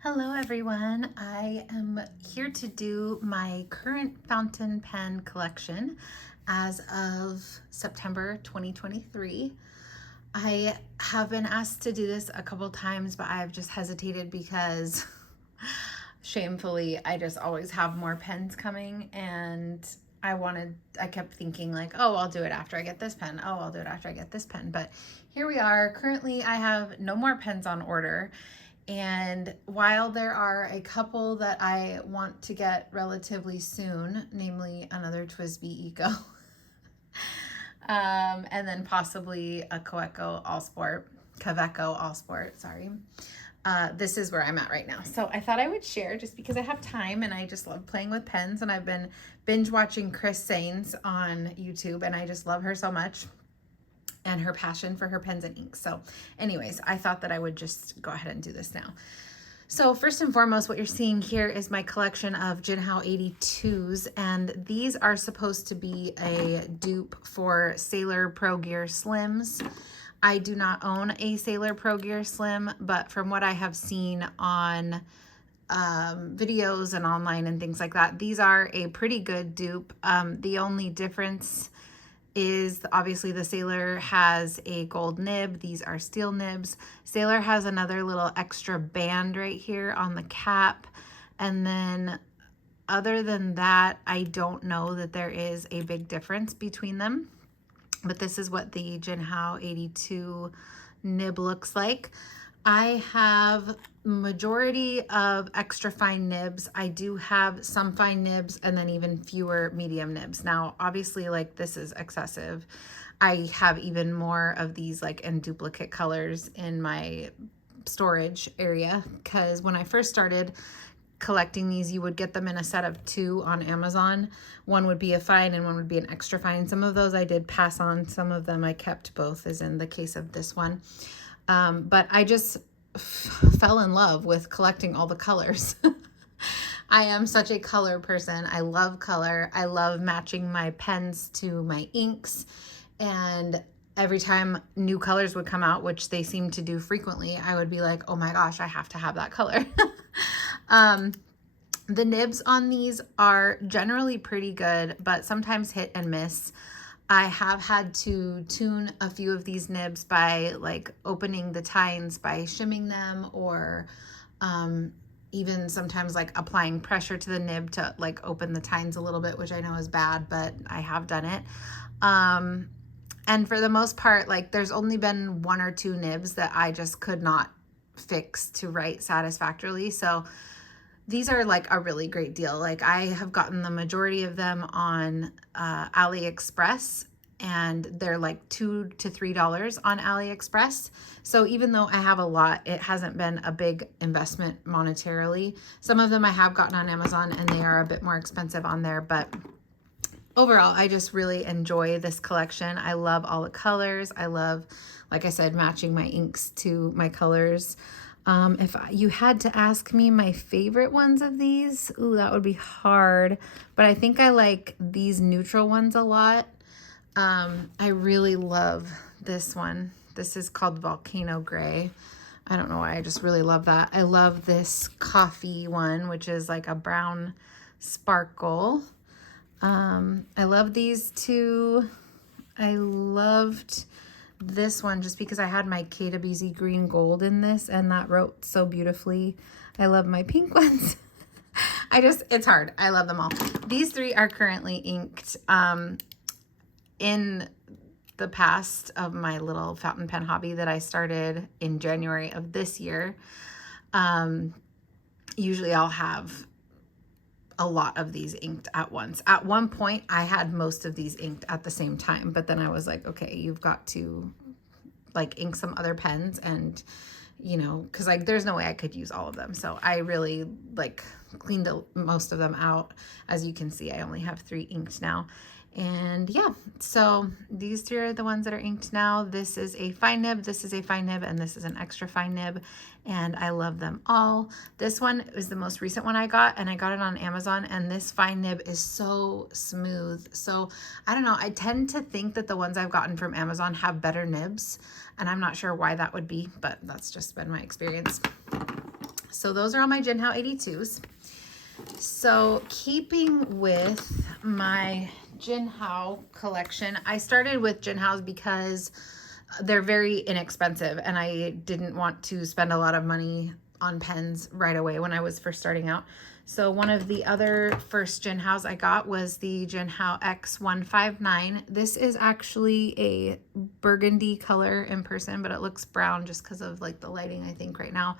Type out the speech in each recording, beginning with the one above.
Hello everyone, I am here to do my current fountain pen collection as of September 2023. I have been asked to do this a couple times, but I've just hesitated because shamefully I just always have more pens coming, and I kept thinking like, oh, I'll do it after I get this pen. Oh, I'll do it after I get this pen. But here we are. Currently I have no more pens on order. And while there are a couple that I want to get relatively soon, namely another TWSBI Eco, and then possibly a Kaweco Allsport, sorry. This is where I'm at right now. So I thought I would share just because I have time and I just love playing with pens, and I've been binge watching Chris Sains on YouTube, and I just love her so much and her passion for her pens and inks. So anyways, I thought that I would just go ahead and do this now. So first and foremost, what you're seeing here is my collection of Jinhao 82s, and these are supposed to be a dupe for Sailor Pro Gear Slims. I do not own a Sailor Pro Gear Slim, but from what I have seen on videos and online and things like that, these are a pretty good dupe. The only difference is obviously the Sailor has a gold nib. These are steel nibs. Sailor has another little extra band right here on the cap. And then other than that, I don't know that there is a big difference between them. But this is what the Jinhao 82 nib looks like. I have majority of extra fine nibs. I do have some fine nibs and then even fewer medium nibs. Now, obviously, like, this is excessive. I have even more of these like in duplicate colors in my storage area, because when I first started collecting these, you would get them in a set of 2 on Amazon. One would be a fine and one would be an extra fine. Some of those I did pass on. Some of them I kept, both as in the case of this one. But I just fell in love with collecting all the colors. I am such a color person. I love color. I love matching my pens to my inks. And every time new colors would come out, which they seem to do frequently, I would be like, oh my gosh, I have to have that color. The nibs on these are generally pretty good, but sometimes hit and miss. I have had to tune a few of these nibs by like opening the tines by shimming them, or even sometimes like applying pressure to the nib to like open the tines a little bit, which I know is bad, but I have done it. And for the most part, like, there's only been 1 or 2 nibs that I just could not fix to write satisfactorily. So these are like a really great deal. Like, I have gotten the majority of them on AliExpress, and they're like $2 to $3 on AliExpress. So even though I have a lot, it hasn't been a big investment monetarily. Some of them I have gotten on Amazon and they are a bit more expensive on there, but overall, I just really enjoy this collection. I love all the colors. I love, like I said, matching my inks to my colors. If you had to ask me my favorite ones of these, ooh, that would be hard. But I think I like these neutral ones a lot. I really love this one. This is called Volcano Gray. I don't know why, I just really love that. I love this coffee one, which is like a brown sparkle. I love these two. I loved this one just because I had my KWZ green gold in this, and that wrote so beautifully. I love my pink ones. It's hard. I love them all. These 3 are currently inked. In the past of my little fountain pen hobby that I started in January of this year, usually I'll have a lot of these inked at once. At one point, I had most of these inked at the same time, but then I was like, okay, you've got to like ink some other pens, and you know, because like there's no way I could use all of them. So I really like cleaned most of them out. As you can see, I only have 3 inked now. And yeah, so these 3 are the ones that are inked now. This is a fine nib, this is a fine nib, and this is an extra fine nib, and I love them all. This one is the most recent one I got, and I got it on Amazon, and this fine nib is so smooth. So I don't know, I tend to think that the ones I've gotten from Amazon have better nibs, and I'm not sure why that would be, but that's just been my experience. So those are all my Jinhao 82s. So keeping with my Jinhao collection, I started with Jinhaos because they're very inexpensive and I didn't want to spend a lot of money on pens right away when I was first starting out. So one of the other first Jinhaos I got was the Jinhao X159. This is actually a burgundy color in person, but it looks brown just because of like the lighting, I think, right now.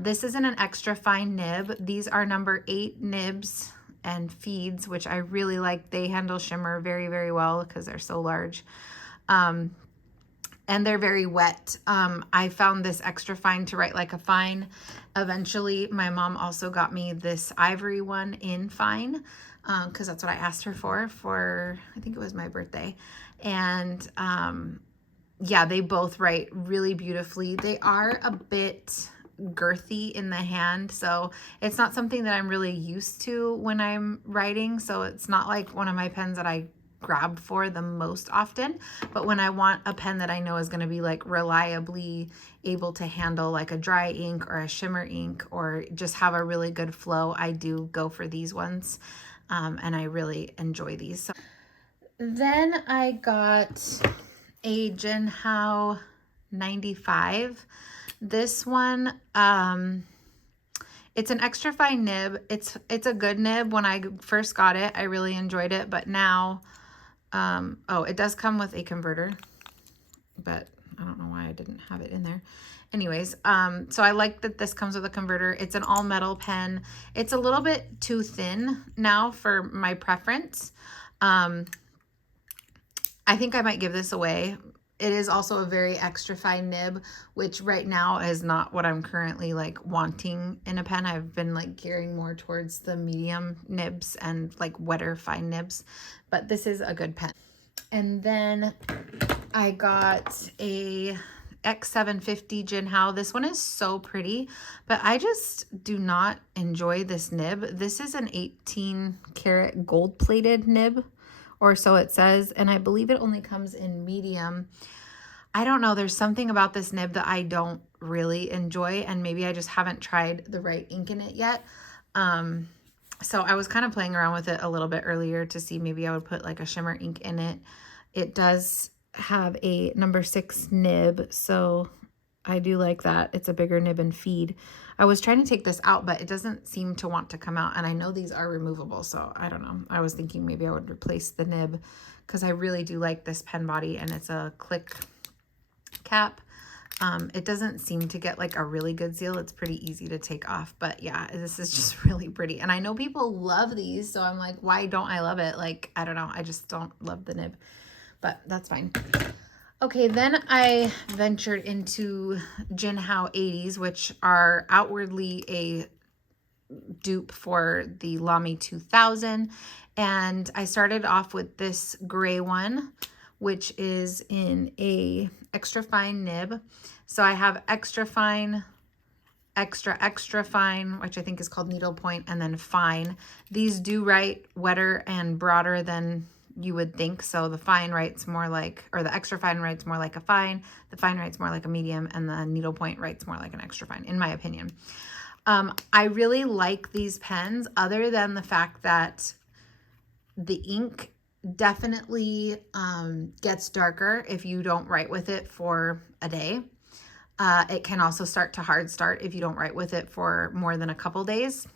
This isn't an extra fine nib. These are number 8 nibs and feeds, which I really like. They handle shimmer very, very well because they're so large. And they're very wet. I found this extra fine to write like a fine. Eventually, my mom also got me this ivory one in fine because that's what I asked her for, I think it was my birthday. And yeah, they both write really beautifully. They are a bit girthy in the hand, so it's not something that I'm really used to when I'm writing. So it's not like one of my pens that I grab for the most often, but when I want a pen that I know is going to be like reliably able to handle like a dry ink or a shimmer ink or just have a really good flow, I do go for these ones. And I really enjoy these. So then I got a Jinhao 95. This one, it's an extra fine nib. It's a good nib. When I first got it, I really enjoyed it, but now oh, it does come with a converter, but I don't know why I didn't have it in there. Anyways, so I like that this comes with a converter. It's an all metal pen. It's a little bit too thin now for my preference. I think I might give this away. It is also a very extra fine nib, which right now is not what I'm currently like wanting in a pen. I've been like gearing more towards the medium nibs and like wetter fine nibs, but this is a good pen. And then I got a X750 Jinhao. This one is so pretty, but I just do not enjoy this nib. This is an 18 karat gold plated nib, or so it says, and I believe it only comes in medium. I don't know, there's something about this nib that I don't really enjoy, and maybe I just haven't tried the right ink in it yet. So I was kind of playing around with it a little bit earlier to see maybe I would put like a shimmer ink in it. It does have a number 6 nib, so I do like that. It's a bigger nib and feed. I was trying to take this out, but it doesn't seem to want to come out, and I know these are removable, so I don't know. I was thinking maybe I would replace the nib because I really do like this pen body, and it's a click cap. It doesn't seem to get like a really good seal. It's pretty easy to take off, but yeah, this is just really pretty. And I know people love these, so I'm like, why don't I love it? Like, I don't know. I just don't love the nib, but that's fine. Okay, then I ventured into Jinhao 80s, which are outwardly a dupe for the Lamy 2000. And I started off with this gray one, which is in a extra fine nib. So I have extra fine, extra fine, which I think is called needlepoint, and then fine. These do write wetter and broader than you would think. So the fine writes more like, or the extra fine writes more like a fine, the fine writes more like a medium, and the needlepoint writes more like an extra fine, in my opinion. I really like these pens, other than the fact that the ink definitely gets darker if you don't write with it for a day. It can also start to hard start if you don't write with it for more than a couple days.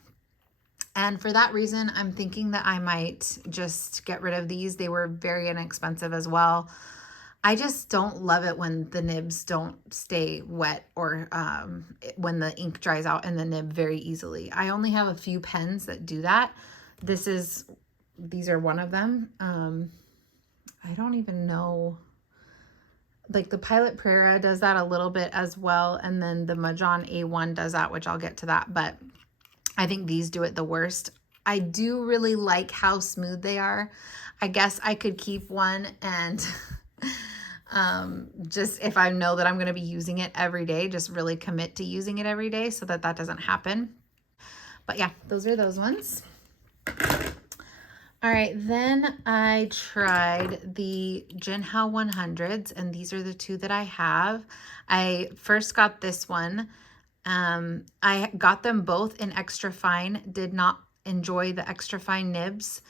And for that reason, I'm thinking that I might just get rid of these. They were very inexpensive as well. I just don't love it when the nibs don't stay wet, or when the ink dries out in the nib very easily. I only have a few pens that do that. These are one of them. I don't even know. Like the Pilot Prera does that a little bit as well. And then the Majohn A1 does that, which I'll get to that. But I think these do it the worst. I do really like how smooth they are. I guess I could keep one and just if I know that I'm going to be using it every day, just really commit to using it every day so that that doesn't happen. But yeah, those are those ones. All right, then I tried the Jinhao 100s, and these are the two that I have. I first got this one, I got them both in extra fine, did not enjoy the extra fine nibs.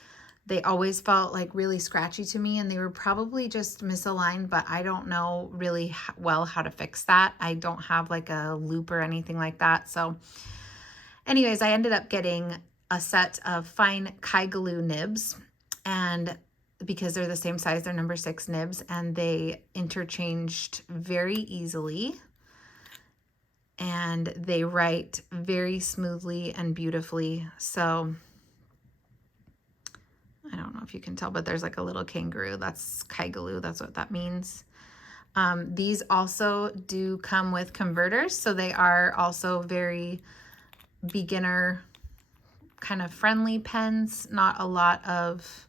They always felt like really scratchy to me, and they were probably just misaligned, but I don't know really well how to fix that. I don't have like a loop or anything like that. So anyways, I ended up getting a set of fine Kaigaloo nibs, and because they're the same size, they're number 6 nibs, and they interchanged very easily. And they write very smoothly and beautifully. So I don't know if you can tell, but there's like a little kangaroo. That's Kaigaloo. That's what that means. These also do come with converters. So they are also very beginner kind of friendly pens. Not a lot of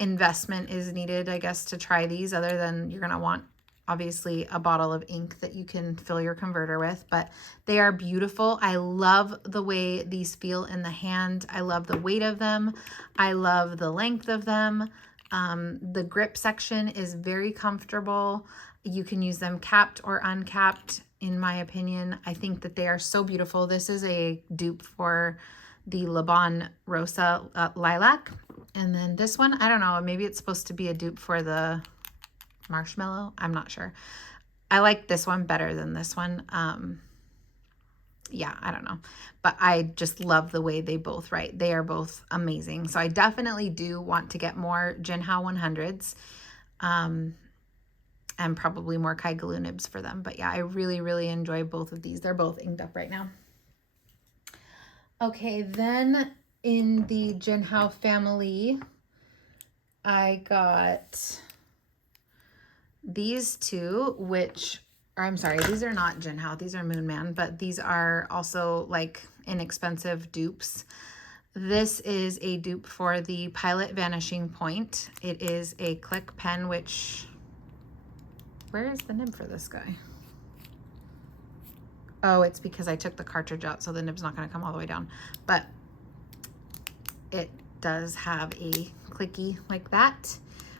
investment is needed, I guess, to try these, other than you're going to want obviously a bottle of ink that you can fill your converter with, but they are beautiful. I love the way these feel in the hand. I love the weight of them. I love the length of them. The grip section is very comfortable. You can use them capped or uncapped, in my opinion. I think that they are so beautiful. This is a dupe for the Le Bon Rosa Lilac. And then this one, I don't know, maybe it's supposed to be a dupe for the Marshmallow. I'm not sure. I like this one better than this one. Yeah, I don't know. But I just love the way they both write. They are both amazing. So I definitely do want to get more Jinhao 100s. And probably more Kaigaloo nibs for them. But yeah, I really, really enjoy both of these. They're both inked up right now. Okay, then in the Jinhao family, I got these two, which, or I'm sorry, these are not Jinhao, these are Moonman, but these are also like inexpensive dupes. This is a dupe for the Pilot Vanishing Point. It is a click pen, which, where is the nib for this guy? Oh, it's because I took the cartridge out, so the nib's not going to come all the way down. But it does have a clicky like that,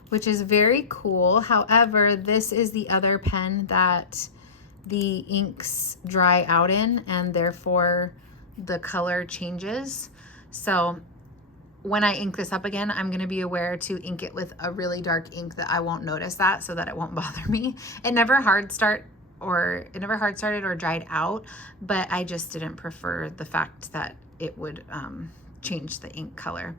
which is very cool. However, this is the other pen that the inks dry out in, and therefore the color changes. So when I ink this up again, I'm going to be aware to ink it with a really dark ink that I won't notice that, so that it won't bother me. It never hard started or dried out, but I just didn't prefer the fact that it would change the ink color.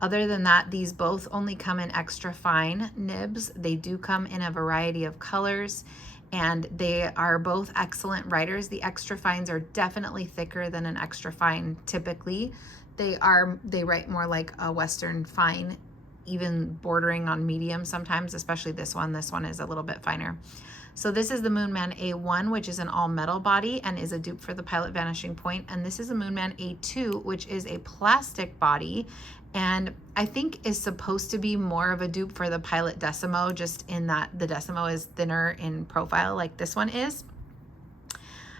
Other than that, these both only come in extra fine nibs. They do come in a variety of colors, and they are both excellent writers. The extra fines are definitely thicker than an extra fine typically. They write more like a Western fine, even bordering on medium sometimes, especially this one. This one is a little bit finer. So this is the Moonman A1, which is an all metal body and is a dupe for the Pilot Vanishing Point. And this is a Moonman A2, which is a plastic body, and I think is supposed to be more of a dupe for the Pilot Decimo, just in that the Decimo is thinner in profile like this one is.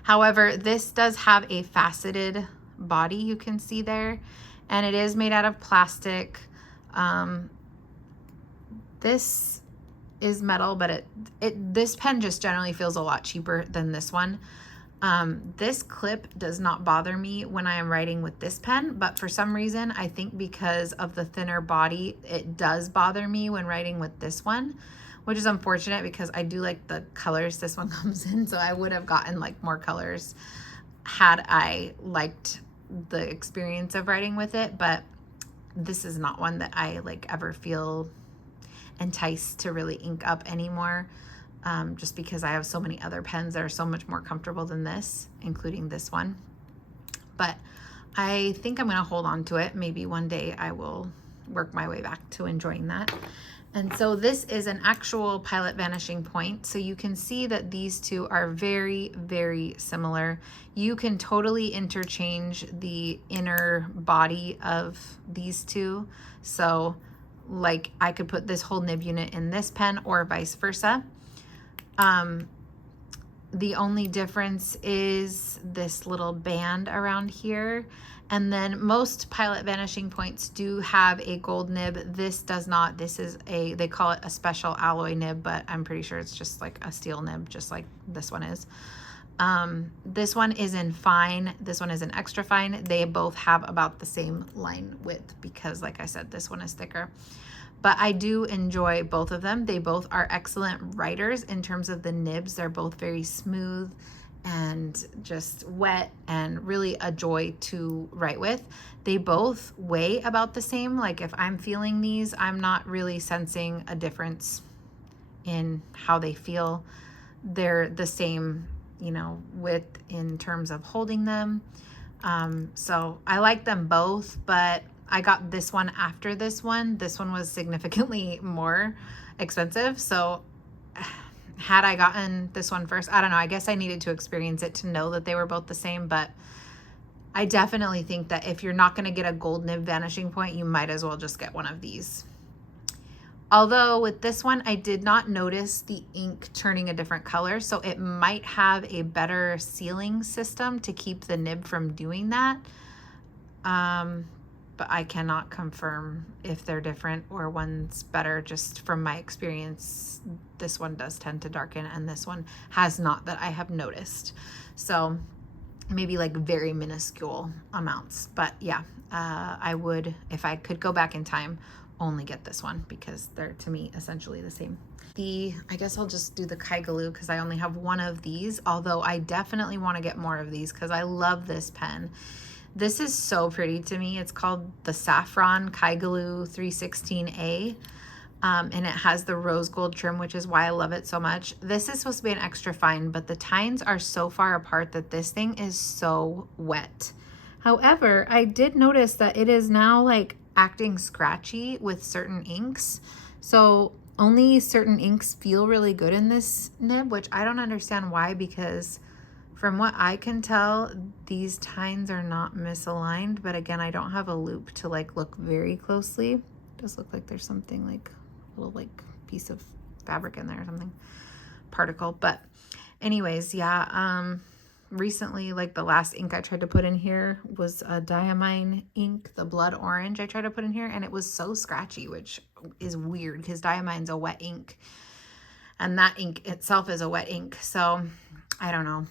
However, this does have a faceted body, you can see there, and it is made out of plastic. This is metal, but this pen just generally feels a lot cheaper than this one. This clip does not bother me when I am writing with this pen, but for some reason, I think because of the thinner body, it does bother me when writing with this one, which is unfortunate because I do like the colors this one comes in. So I would have gotten like more colors had I liked the experience of writing with it, but this is not one that I like ever feel enticed to really ink up anymore. Just because I have so many other pens that are so much more comfortable than this, including this one. But I think I'm going to hold on to it. Maybe one day I will work my way back to enjoying that. And so this is an actual Pilot Vanishing Point. So you can see that these two are very, very similar. You can totally interchange the inner body of these two. So like I could put this whole nib unit in this pen or vice versa. The only difference is this little band around here. And then most Pilot Vanishing Points do have a gold nib. This does not. This is they call it a special alloy nib, but I'm pretty sure it's just like a steel nib, just like this one is. This one is in fine. This one is in extra fine. They both have about the same line width because, like I said, this one is thicker. But I do enjoy both of them. They both are excellent writers in terms of the nibs. They're both very smooth and just wet and really a joy to write with. They both weigh about the same. Like if I'm feeling these, I'm not really sensing a difference in how they feel. They're the same, you know, width in terms of holding them. So I like them both, but I got this one after this one. This one was significantly more expensive. So had I gotten this one first, I don't know, I guess I needed to experience it to know that they were both the same, but I definitely think that if you're not going to get a gold nib vanishing point, you might as well just get one of these. Although with this one, I did not notice the ink turning a different color, so it might have a better sealing system to keep the nib from doing that. But I cannot confirm if they're different or one's better. Just from my experience, this one does tend to darken and this one has not, that I have noticed. So maybe like very minuscule amounts. But yeah, I would, if I could go back in time, only get this one because they're, to me, essentially the same. I guess I'll just do the Kaigelu because I only have one of these, although I definitely want to get more of these because I love this pen. This is so pretty to me. It's called the Saffron Kaigelu 316A. And it has the rose gold trim, which is why I love it so much. This is supposed to be an extra fine, but the tines are so far apart that this thing is so wet. However, I did notice that it is now like acting scratchy with certain inks. So only certain inks feel really good in this nib, which I don't understand why, because from what I can tell, these tines are not misaligned, but again, I don't have a loop to like look very closely. It does look like there's something like a little like piece of fabric in there or something, particle. But anyways, yeah, recently, like the last ink I tried to put in here was a Diamine ink, the blood orange I tried to put in here, and it was so scratchy, which is weird because Diamine's a wet ink and that ink itself is a wet ink. So I don't know.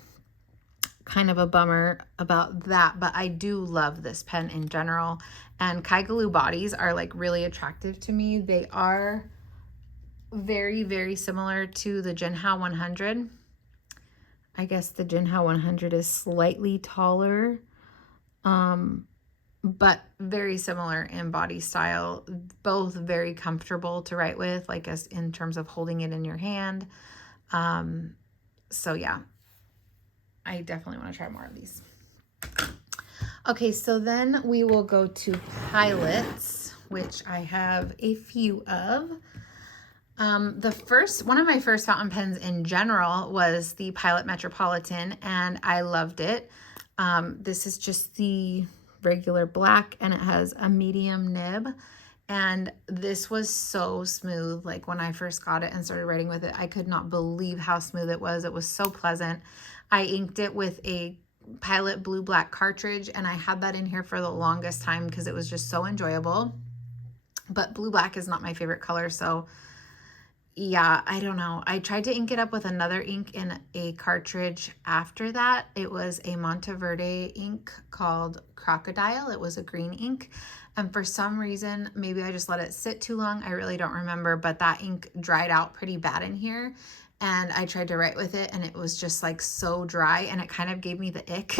Kind of a bummer about that, but I do love this pen in general. And Kaigelu bodies are like really attractive to me. They are very, very similar to the Jinhao 100. I guess the Jinhao 100 is slightly taller, but very similar in body style. Both very comfortable to write with, like as in terms of holding it in your hand. So yeah. I definitely want to try more of these. Okay, so then we will go to Pilots, which I have a few of. One of my first fountain pens in general was the Pilot Metropolitan, and I loved it. This is just the regular black, and it has a medium nib. And this was so smooth. Like when I first got it and started writing with it, I could not believe how smooth it was. It was so pleasant. I inked it with a Pilot Blue Black cartridge, and I had that in here for the longest time because it was just so enjoyable. But blue black is not my favorite color, so yeah, I don't know. I tried to ink it up with another ink in a cartridge after that. It was a Monteverde ink called Crocodile. It was a green ink. And for some reason, maybe I just let it sit too long. I really don't remember, but that ink dried out pretty bad in here. And I tried to write with it and it was just like so dry and it kind of gave me the ick.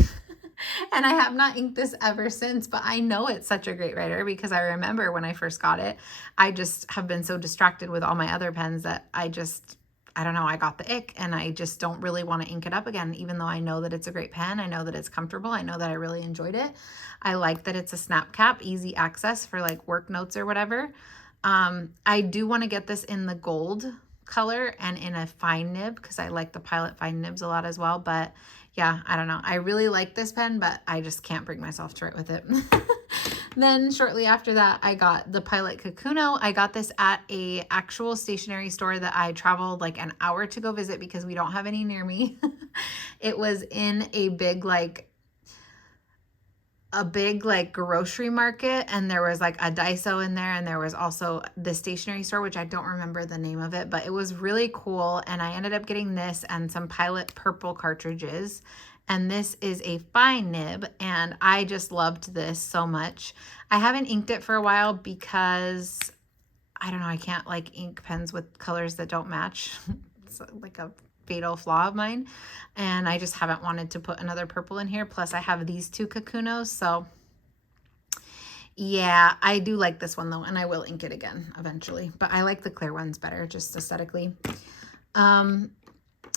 And I have not inked this ever since, but I know it's such a great writer because I remember when I first got it, I just have been so distracted with all my other pens that I don't know, I got the ick and I just don't really want to ink it up again, even though I know that it's a great pen. I know that it's comfortable. I know that I really enjoyed it. I like that it's a snap cap, easy access for like work notes or whatever. I do want to get this in the gold color and in a fine nib because I like the Pilot fine nibs a lot as well. But yeah, I don't know. I really like this pen, but I just can't bring myself to write with it. Then shortly after that, I got the Pilot Kakuno. I got this at a actual stationery store that I traveled like an hour to go visit because we don't have any near me. It was in a big like a big like grocery market, and there was like a Daiso in there, and there was also the stationery store, which I don't remember the name of it, but it was really cool. And I ended up getting this and some Pilot purple cartridges. And this is a fine nib, and I just loved this so much. I haven't inked it for a while because I don't know, I can't like ink pens with colors that don't match. It's like a fatal flaw of mine, and I just haven't wanted to put another purple in here. Plus I have these two Kakunos, so yeah, I do like this one though, and I will ink it again eventually, but I like the clear ones better just aesthetically.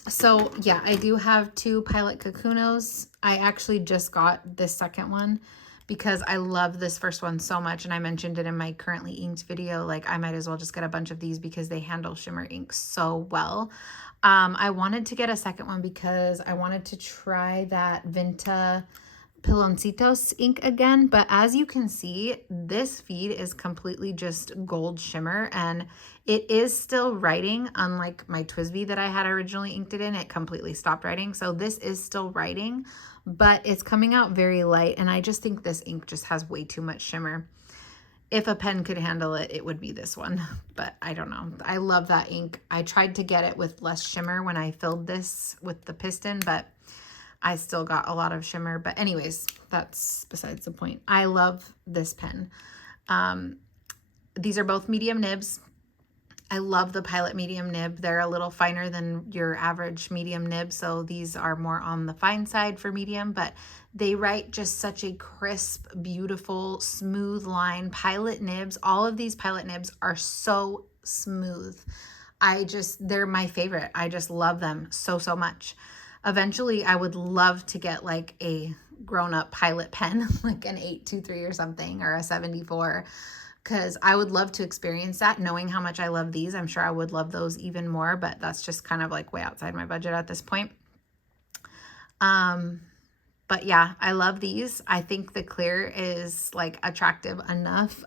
So yeah, I do have two Pilot Kakunos. I actually just got this second one because I love this first one so much, and I mentioned it in my currently inked video. Like, I might as well just get a bunch of these because they handle shimmer ink so well. I wanted to get a second one because I wanted to try that Vinta Piloncitos ink again, but as you can see, this feed is completely just gold shimmer, and it is still writing, unlike my TWSBI that I had originally inked it in. It completely stopped writing, so this is still writing, but it's coming out very light, and I just think this ink just has way too much shimmer. If a pen could handle it, it would be this one, but I don't know. I love that ink. I tried to get it with less shimmer when I filled this with the piston, but I still got a lot of shimmer. But anyways, that's besides the point. I love this pen. These are both medium nibs. I love the Pilot medium nib. They're a little finer than your average medium nib, so these are more on the fine side for medium, but they write just such a crisp, beautiful, smooth line. Pilot nibs, all of these Pilot nibs are so smooth. They're my favorite. I just love them so, so much. Eventually, I would love to get like a grown-up Pilot pen, like an 823 or something, or a 74, because I would love to experience that. Knowing how much I love these, I'm sure I would love those even more, but that's just kind of like way outside my budget at this point. But yeah, I love these. I think the clear is like attractive enough.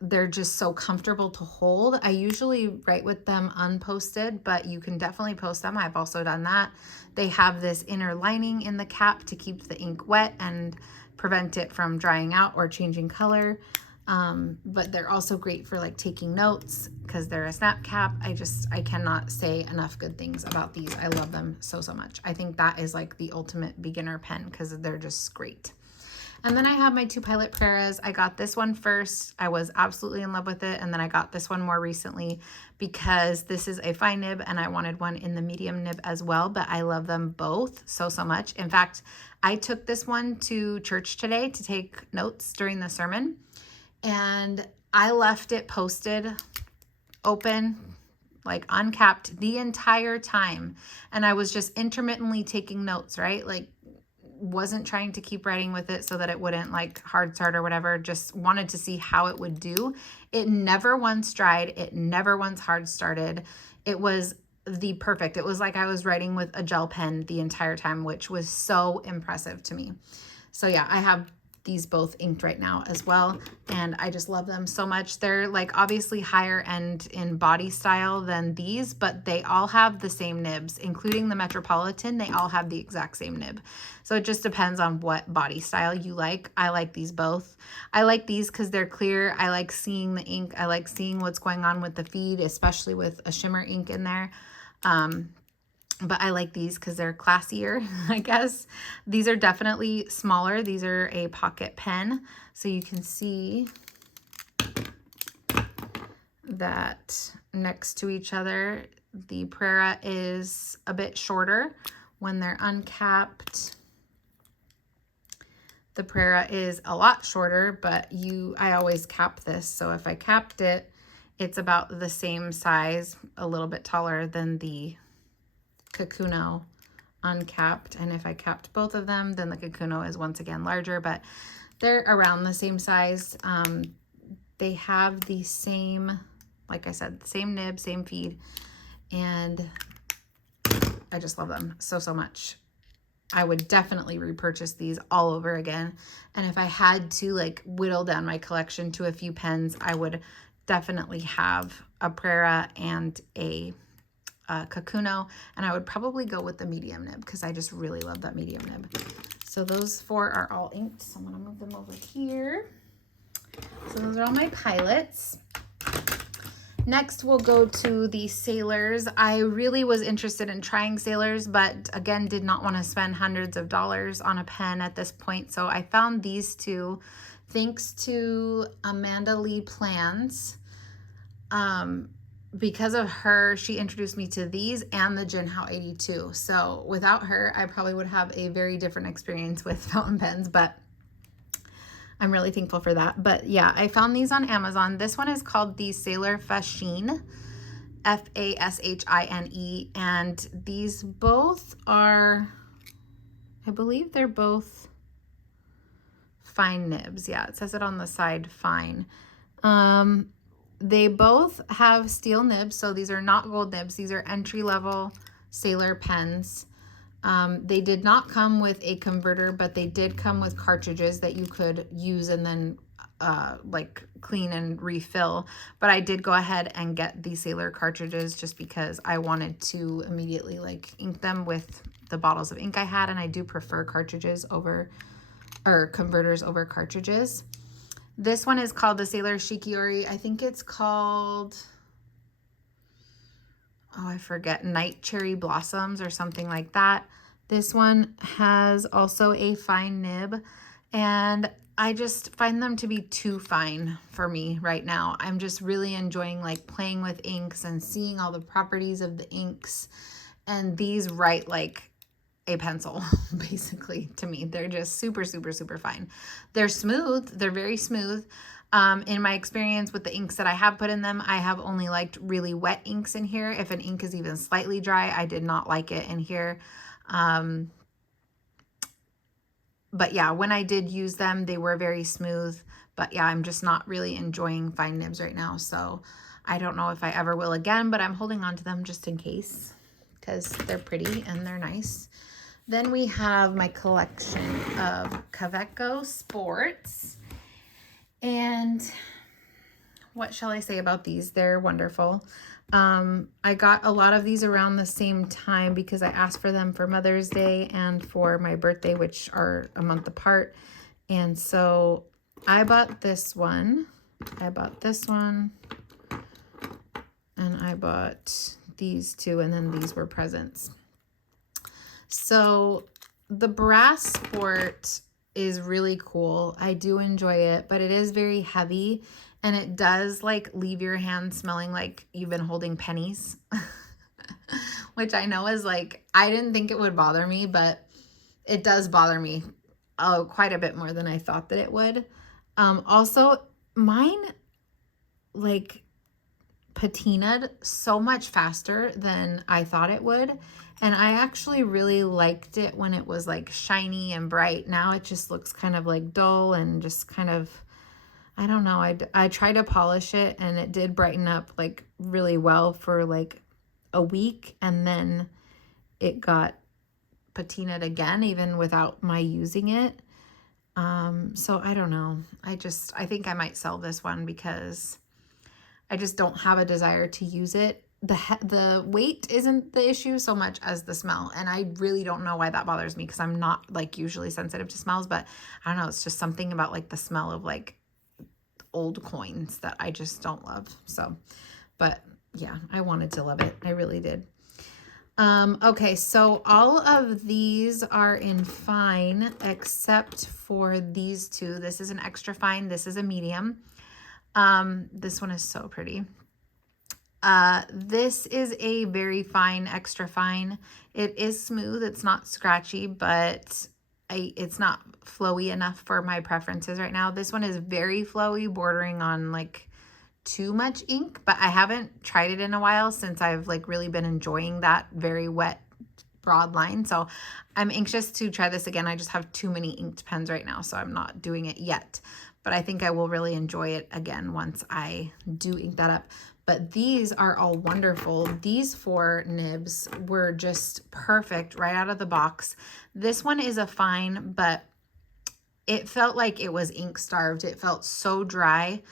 They're just so comfortable to hold. I usually write with them unposted, but you can definitely post them. I've also done that. They have this inner lining in the cap to keep the ink wet and prevent it from drying out or changing color. But they're also great for like taking notes because they're a snap cap. I cannot say enough good things about these. I love them so, so much. I think that is like the ultimate beginner pen because they're just great. And then I have my two Pilot Preras. I got this one first. I was absolutely in love with it. And then I got this one more recently because this is a fine nib and I wanted one in the medium nib as well. But I love them both so, so much. In fact, I took this one to church today to take notes during the sermon. And I left it posted, open, like uncapped the entire time. And I was just intermittently taking notes, right? Like, wasn't trying to keep writing with it so that it wouldn't like hard start or whatever. Just wanted to see how it would do. It never once dried. It never once hard started. It was the perfect. It was like I was writing with a gel pen the entire time, which was so impressive to me. So yeah, I have these both inked right now as well, and I just love them so much. They're like obviously higher end in body style than these, but they all have the same nibs, including the Metropolitan. They all have the exact same nib. So it just depends on what body style you like. I like these both. I like these because they're clear. I like seeing the ink. I like seeing what's going on with the feed, especially with a shimmer ink in there. But I like these because they're classier, I guess. These are definitely smaller. These are a pocket pen. So you can see that next to each other, the Prera is a bit shorter. When they're uncapped, the Prera is a lot shorter, but I always cap this. So if I capped it, it's about the same size, a little bit taller than the Kakuno uncapped. And if I capped both of them, then the Kakuno is once again larger, but they're around the same size. They have the same, like I said, same nib, same feed, and I just love them so, so much. I would definitely repurchase these all over again. And if I had to like whittle down my collection to a few pens, I would definitely have a Prera and a Kakuno, and I would probably go with the medium nib because I just really love that medium nib. So those 4 are all inked. So I'm going to move them over here. So those are all my pilots. Next, we'll go to the Sailors. I really was interested in trying Sailors, but again, did not want to spend hundreds of dollars on a pen at this point. So I found these 2 thanks to Amanda Lee Plans. Because of her, she introduced me to these and the Jinhao 82. So without her, I probably would have a very different experience with fountain pens, but I'm really thankful for that. But yeah, I found these on Amazon. This one is called the Sailor Fashine, Fashine. And these both are, I believe they're both fine nibs. Yeah, it says it on the side, fine. They both have steel nibs, so these are not gold nibs. These are entry-level Sailor pens. They did not come with a converter, but they did come with cartridges that you could use and then like clean and refill. But I did go ahead and get the Sailor cartridges just because I wanted to immediately like ink them with the bottles of ink I had, and I do prefer cartridges over, or converters over cartridges. This one is called the Sailor Shikiori. I think it's called, oh, I forget, Night Cherry Blossoms or something like that. This one has also a fine nib, and I just find them to be too fine for me right now. I'm just really enjoying like playing with inks and seeing all the properties of the inks, and these write like a pencil basically to me. They're just super, super, super fine. They're smooth. They're very smooth. In my experience with the inks that I have put in them, I have only liked really wet inks in here. If an ink is even slightly dry, I did not like it in here. But yeah, when I did use them, they were very smooth. But yeah, I'm just not really enjoying fine nibs right now. So I don't know if I ever will again, but I'm holding on to them just in case because they're pretty and they're nice. Then we have my collection of Kaweco Sports. And what shall I say about these? They're wonderful. I got a lot of these around the same time because I asked for them for Mother's Day and for my birthday, which are a month apart. And so I bought this one. I bought this one. And I bought these 2, and then these were presents. So the brass sport is really cool. I do enjoy it, but it is very heavy, and it does like leave your hand smelling like you've been holding pennies, which I know is like, I didn't think it would bother me, but it does bother me quite a bit more than I thought that it would. Also, mine like patinaed so much faster than I thought it would. And I actually really liked it when it was like shiny and bright. Now it just looks kind of like dull and just kind of, I don't know. I tried to polish it and it did brighten up like really well for like a week. And then it got patinaed again, even without my using it. So I don't know. I think I might sell this one because I just don't have a desire to use it. The weight isn't the issue so much as the smell. And I really don't know why that bothers me because I'm not like usually sensitive to smells, but I don't know. It's just something about like the smell of like old coins that I just don't love. So, but yeah, I wanted to love it. I really did. Okay, so all of these are in fine except for these 2. This is an extra fine. This is a medium. This one is so pretty. This is a very fine, extra fine. It is smooth. It's not scratchy, but it's not flowy enough for my preferences right now. This one is very flowy, bordering on like too much ink, but I haven't tried it in a while since I've like really been enjoying that very wet broad line. So I'm anxious to try this again. I just have too many inked pens right now, so I'm not doing it yet. But I think I will really enjoy it again once I do ink that up. But these are all wonderful. These 4 nibs were just perfect right out of the box. This one is a fine, but it felt like it was ink starved. It felt so dry.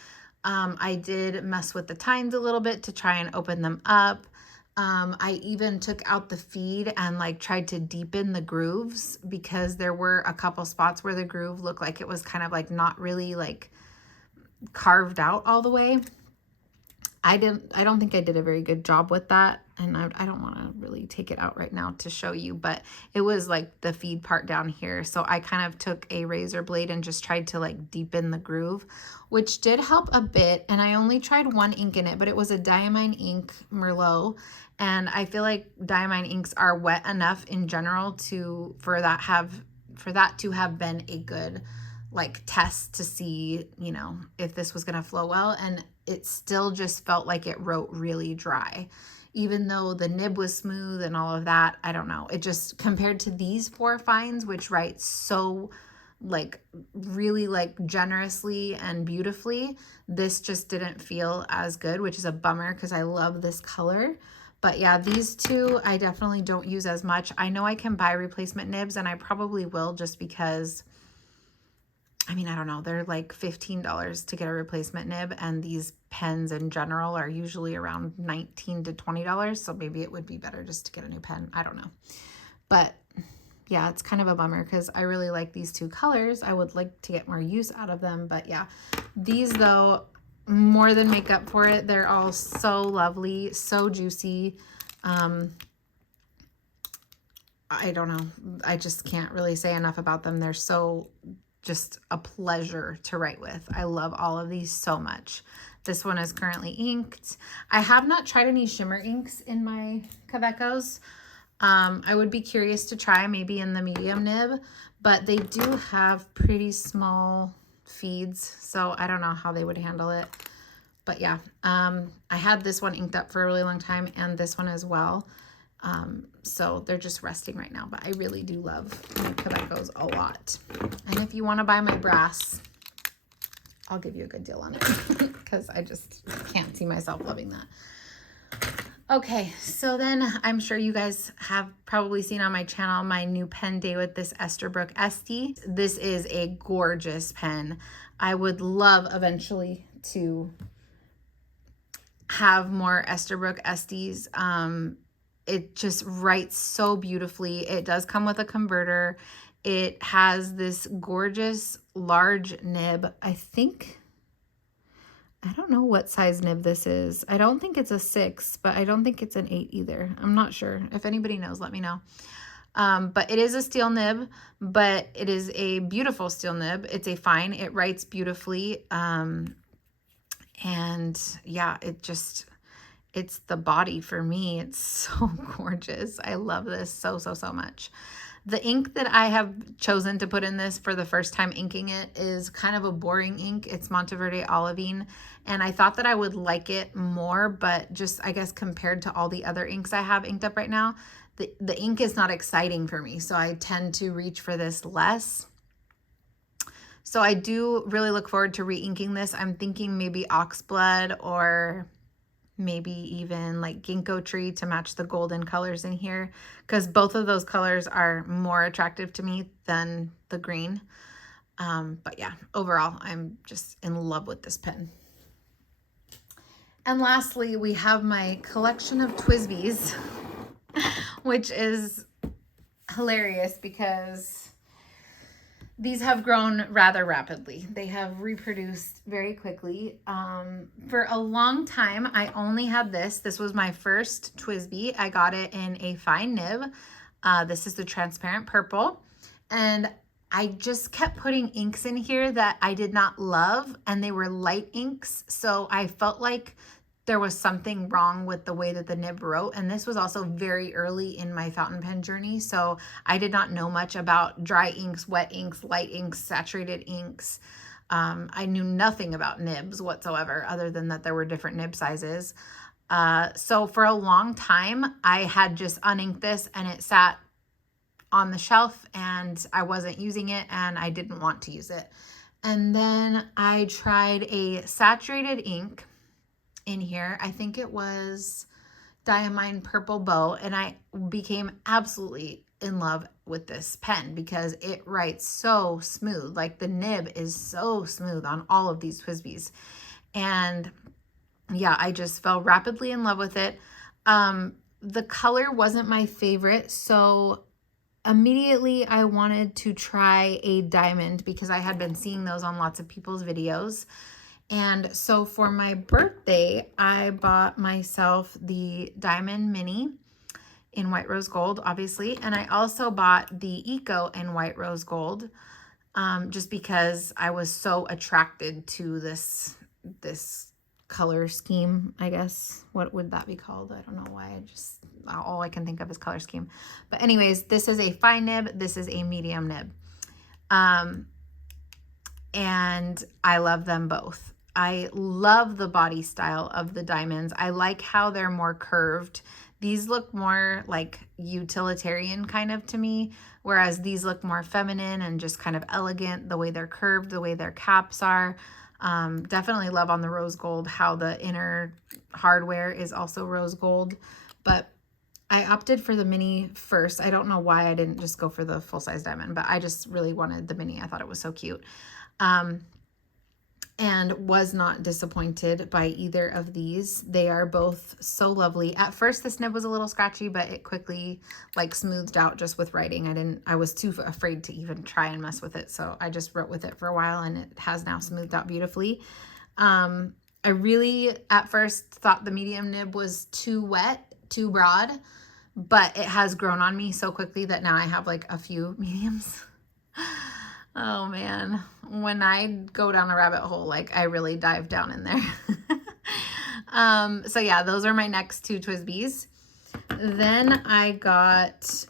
I did mess with the tines a little bit to try and open them up. I even took out the feed and like tried to deepen the grooves because there were a couple spots where the groove looked like it was kind of like not really like carved out all the way. I don't think I did a very good job with that. And I don't want to really take it out right now to show you, but it was like the feed part down here. So I kind of took a razor blade and just tried to like deepen the groove, which did help a bit. And I only tried one ink in it, but it was a Diamine ink Merlot. And I feel like Diamine inks are wet enough in general for that to have been a good like test to see, you know, if this was going to flow well. And it still just felt like it wrote really dry. Even though the nib was smooth and all of that, I don't know. It just, compared to these 4 fines, which write so like really like generously and beautifully, this just didn't feel as good, which is a bummer because I love this color. But yeah, these 2 I definitely don't use as much. I know I can buy replacement nibs, and I probably will, just because, I mean, I don't know, they're like $15 to get a replacement nib, and these pens in general are usually around $19 to $20, so maybe it would be better just to get a new pen. I don't know. But yeah, it's kind of a bummer because I really like these 2 colors. I would like to get more use out of them. But yeah, these though more than make up for it. They're all so lovely, so juicy. I don't know. I just can't really say enough about them. They're so just a pleasure to write with. I love all of these so much. This one is currently inked. I have not tried any shimmer inks in my Kavekos. I would be curious to try maybe in the medium nib, but they do have pretty small feeds, so I don't know how they would handle it. But yeah, I had this one inked up for a really long time, and this one as well. So they're just resting right now, but I really do love my Kavekos a lot. And if you want to buy my brass, I'll give you a good deal on it because I just can't see myself loving that. Okay, so then I'm sure you guys have probably seen on my channel my new pen day with this Esterbrook Estie. This is a gorgeous pen. I would love eventually to have more Esterbrook Esties. It just writes so beautifully. It does come with a converter. It has this gorgeous large nib. I don't know what size nib this is. I don't think it's a 6, but I don't think it's an 8 either. I'm not sure. If anybody knows, let me know. But it is a steel nib, but it is a beautiful steel nib. It's a fine. It writes beautifully. And yeah, it's the body for me. It's so gorgeous. I love this so, so, so much. The ink that I have chosen to put in this for the first time inking it is kind of a boring ink. It's Monteverde Olivine, and I thought that I would like it more, but just, I guess, compared to all the other inks I have inked up right now, the ink is not exciting for me, so I tend to reach for this less. So I do really look forward to re-inking this. I'm thinking maybe Oxblood or maybe even like Ginkgo Tree to match the golden colors in here, because both of those colors are more attractive to me than the green. But yeah, overall, I'm just in love with this pen. And lastly, we have my collection of TWSBIs, which is hilarious because these have grown rather rapidly. They have reproduced very quickly. For a long time, I only had this. This was my first TWSBI. I got it in a fine nib. This is the transparent purple. And I just kept putting inks in here that I did not love, and they were light inks. So I felt like there was something wrong with the way that the nib wrote. And this was also very early in my fountain pen journey. So I did not know much about dry inks, wet inks, light inks, saturated inks. I knew nothing about nibs whatsoever, other than that there were different nib sizes. So for a long time, I had just uninked this, and it sat on the shelf, and I wasn't using it, and I didn't want to use it. And then I tried a saturated ink in here. I think it was Diamine Purple Bow, and I became absolutely in love with this pen because it writes so smooth. Like, the nib is so smooth on all of these TWSBIs. And yeah, I just fell rapidly in love with it. the color wasn't my favorite, so immediately I wanted to try a diamond because I had been seeing those on lots of people's videos. And so for my birthday, I bought myself the Diamond Mini in white rose gold, obviously. And I also bought the Eco in white rose gold, just because I was so attracted to this color scheme, I guess. What would that be called? I don't know why. All I can think of is color scheme. But anyways, this is a fine nib. This is a medium nib. And I love them both. I love the body style of the diamonds. I like how they're more curved. These look more like utilitarian kind of to me, whereas these look more feminine and just kind of elegant, the way they're curved, the way their caps are. Definitely love on the rose gold how the inner hardware is also rose gold, but I opted for the mini first. I don't know why I didn't just go for the full-size diamond, but I just really wanted the mini. I thought it was so cute. And was not disappointed by either of these. They are both so lovely. At first, this nib was a little scratchy, but it quickly like smoothed out just with writing. I was too afraid to even try and mess with it. So I just wrote with it for a while and it has now smoothed out beautifully. I really, at first, thought the medium nib was too wet, too broad, but it has grown on me so quickly that now I have like a few mediums. Oh man, when I go down a rabbit hole, like I really dive down in there. So yeah, those are my next two TWSBIs. Then I got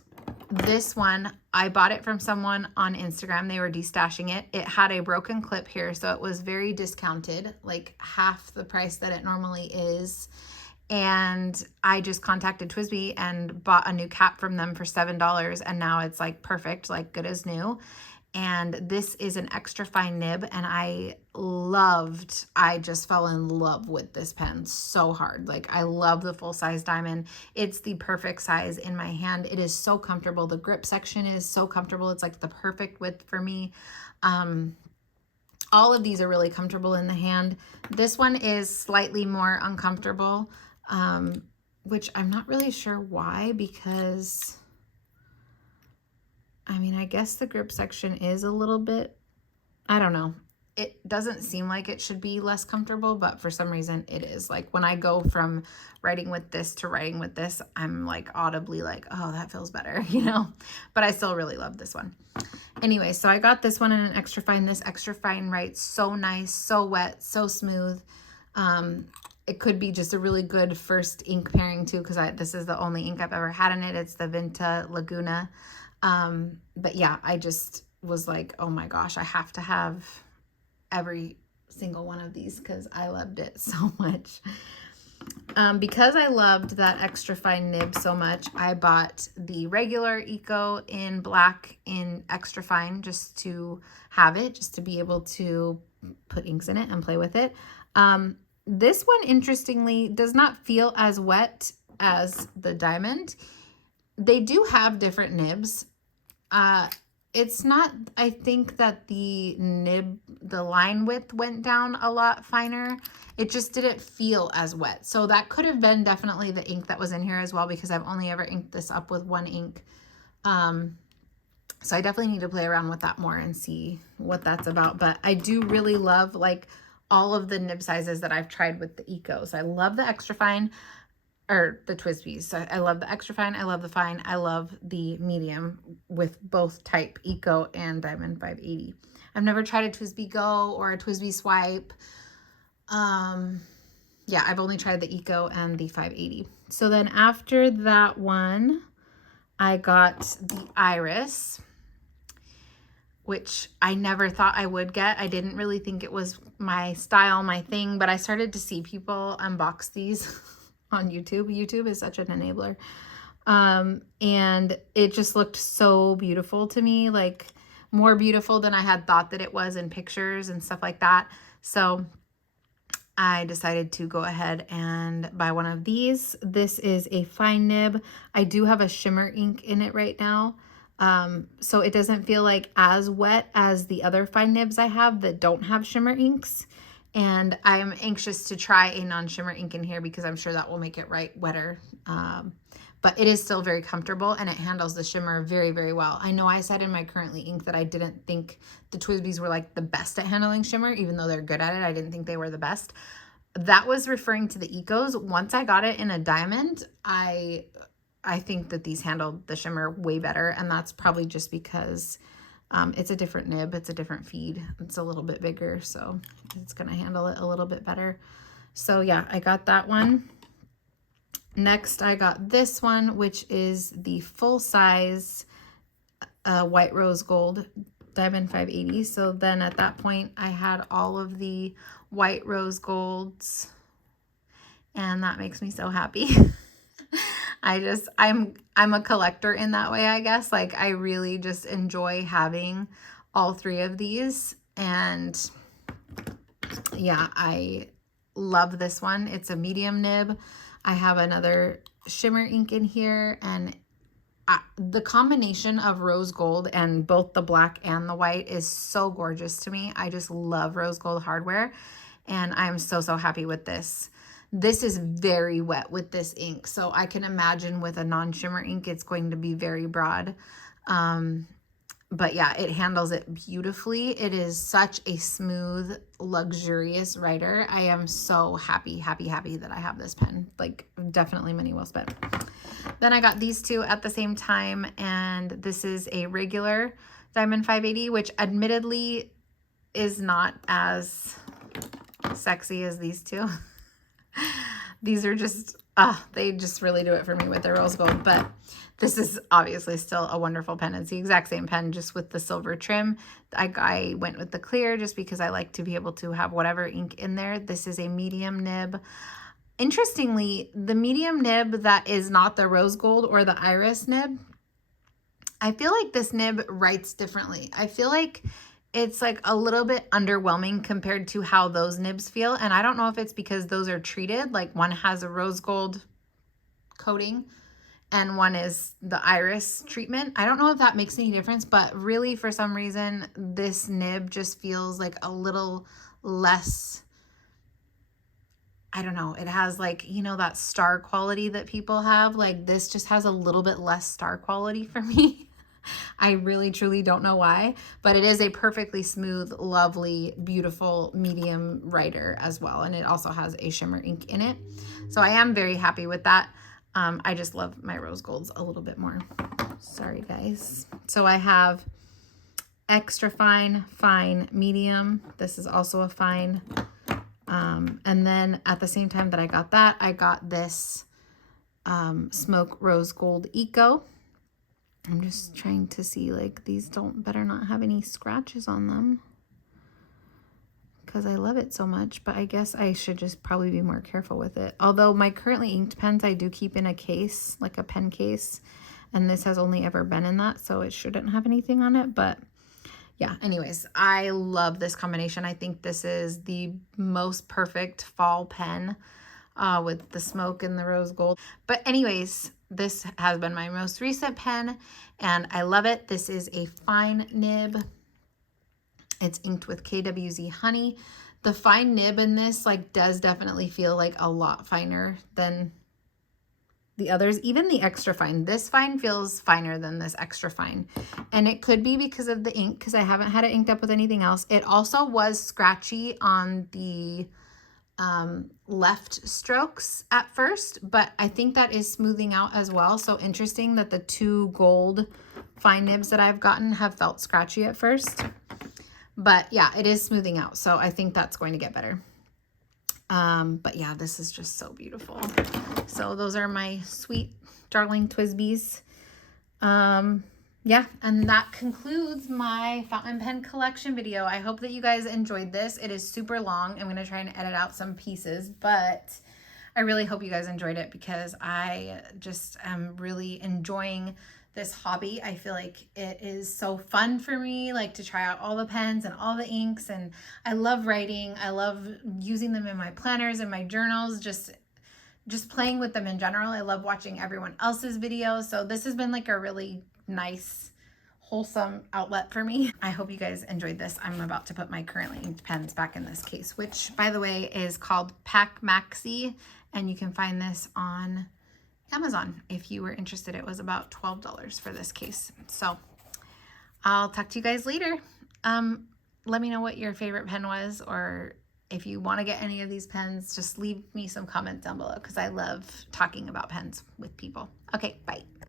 this one. I bought it from someone on Instagram. They were destashing it. It had a broken clip here, so it was very discounted, like half the price that it normally is. And I just contacted TWSBI and bought a new cap from them for $7, and now it's like perfect, like good as new. And this is an extra fine nib, and I just fell in love with this pen so hard. Like I love the full size diamond. It's the perfect size in my hand. It is so comfortable. The grip section is so comfortable. It's like the perfect width for me. All of these are really comfortable in the hand. This one is slightly more uncomfortable, which I'm not really sure why, because I mean, I guess the grip section is a little bit, I don't know. It doesn't seem like it should be less comfortable, but for some reason it is. Like when I go from writing with this to writing with this, I'm like audibly like, oh, that feels better, you know? But I still really love this one. Anyway, so I got this one in an extra fine. This extra fine writes so nice, so wet, so smooth. It could be just a really good first ink pairing too, because this is the only ink I've ever had in it. It's the Vinta Laguna. But yeah, I just was like, oh my gosh, I have to have every single one of these because I loved it so much. Because I loved that extra fine nib so much, I bought the regular Eco in black in extra fine just to have it, just to be able to put inks in it and play with it. This one, interestingly, does not feel as wet as the diamond. They do have different nibs. It's not, I think that the nib, the line width went down a lot finer. It just didn't feel as wet. So that could have been definitely the ink that was in here as well, because I've only ever inked this up with one ink. So I definitely need to play around with that more and see what that's about. But I do really love like all of the nib sizes that I've tried with the Ecos. I love the extra fine, or the TWSBIs. So I love the extra fine. I love the fine. I love the medium with both type Eco and Diamond 580. I've never tried a TWSBI Go or a TWSBI Swipe. Yeah, I've only tried the Eco and the 580. So then after that one, I got the Iris, which I never thought I would get. I didn't really think it was my style, my thing, but I started to see people unbox these on YouTube. YouTube is such an enabler. And it just looked so beautiful to me, like more beautiful than I had thought that it was in pictures and stuff like that. So I decided to go ahead and buy one of these. This is a fine nib. I do have a shimmer ink in it right now. So it doesn't feel like as wet as the other fine nibs I have that don't have shimmer inks. And I'm anxious to try a non-shimmer ink in here because I'm sure that will make it wetter. But it is still very comfortable and it handles the shimmer very, very well. I know I said in my Currently Ink that I didn't think the TWSBIs were like the best at handling shimmer, even though they're good at it. I didn't think they were the best. That was referring to the Ecos. Once I got it in a diamond, I think that these handled the shimmer way better. And that's probably just because it's a different nib. It's a different feed. It's a little bit bigger, so it's going to handle it a little bit better. So yeah, I got that one. Next, I got this one, which is the full size white rose gold Diamond 580. So then at that point, I had all of the white rose golds, and that makes me so happy. I'm a collector in that way, I guess. Like, I really just enjoy having all three of these. And yeah, I love this one. It's a medium nib. I have another shimmer ink in here, and the combination of rose gold and both the black and the white is so gorgeous to me. I just love rose gold hardware, and I'm so, so happy with this. This is very wet with this ink, so I can imagine with a non-shimmer ink, it's going to be very broad. But yeah, it handles it beautifully. It is such a smooth, luxurious writer. I am so happy, happy, happy that I have this pen. Like, definitely money well spent. Then I got these two at the same time, and this is a regular Diamond 580, which admittedly is not as sexy as these two. These are just, they just really do it for me with the rose gold, but this is obviously still a wonderful pen. It's the exact same pen, just with the silver trim. I went with the clear just because I like to be able to have whatever ink in there. This is a medium nib. Interestingly, the medium nib that is not the rose gold or the iris nib, I feel like this nib writes differently. I feel like it's like a little bit underwhelming compared to how those nibs feel. And I don't know if it's because those are treated, like one has a rose gold coating and one is the iris treatment. I don't know if that makes any difference, but really for some reason, this nib just feels like a little less, I don't know. It has like, you know, that star quality that people have. Like, this just has a little bit less star quality for me. I really, truly don't know why, but it is a perfectly smooth, lovely, beautiful medium writer as well. And it also has a shimmer ink in it. So I am very happy with that. I just love my rose golds a little bit more. Sorry, guys. So I have extra fine, fine, medium. This is also a fine. And then at the same time that I got that, I got this Smoke Rose Gold Eco. I'm just trying to see, like, these better not have any scratches on them because I love it so much, but I guess I should just probably be more careful with it. Although my Currently Inked pens, I do keep in a case, like a pen case, and this has only ever been in that, so it shouldn't have anything on it. But yeah, anyways, I love this combination. I think this is the most perfect fall pen with the smoke and the rose gold. But anyways, this has been my most recent pen, and I love it. This is a fine nib. It's inked with KWZ Honey. The fine nib in this, like, does definitely feel like a lot finer than the others. Even the extra fine. This fine feels finer than this extra fine. And it could be because of the ink, because I haven't had it inked up with anything else. It also was scratchy on the left strokes at first, but I think that is smoothing out as well. So interesting that the two gold fine nibs that I've gotten have felt scratchy at first, but yeah, it is smoothing out. So I think that's going to get better. But yeah, this is just so beautiful. So those are my sweet darling TWSBIs. Yeah, and that concludes my fountain pen collection video. I hope that you guys enjoyed this. It is super long. I'm going to try and edit out some pieces, but I really hope you guys enjoyed it because I just am really enjoying this hobby. I feel like it is so fun for me, like, to try out all the pens and all the inks, and I love writing. I love using them in my planners and my journals, just playing with them in general. I love watching everyone else's videos. So this has been like a really nice wholesome outlet for me. I hope you guys enjoyed this. I'm about to put my currently inked pens back in this case, which by the way is called Pack Maxi, and you can find this on Amazon if you were interested. It was about $12 for this case. So I'll talk to you guys later. Let me know what your favorite pen was, or if you want to get any of these pens, just leave me some comments down below because I love talking about pens with people. Okay, bye.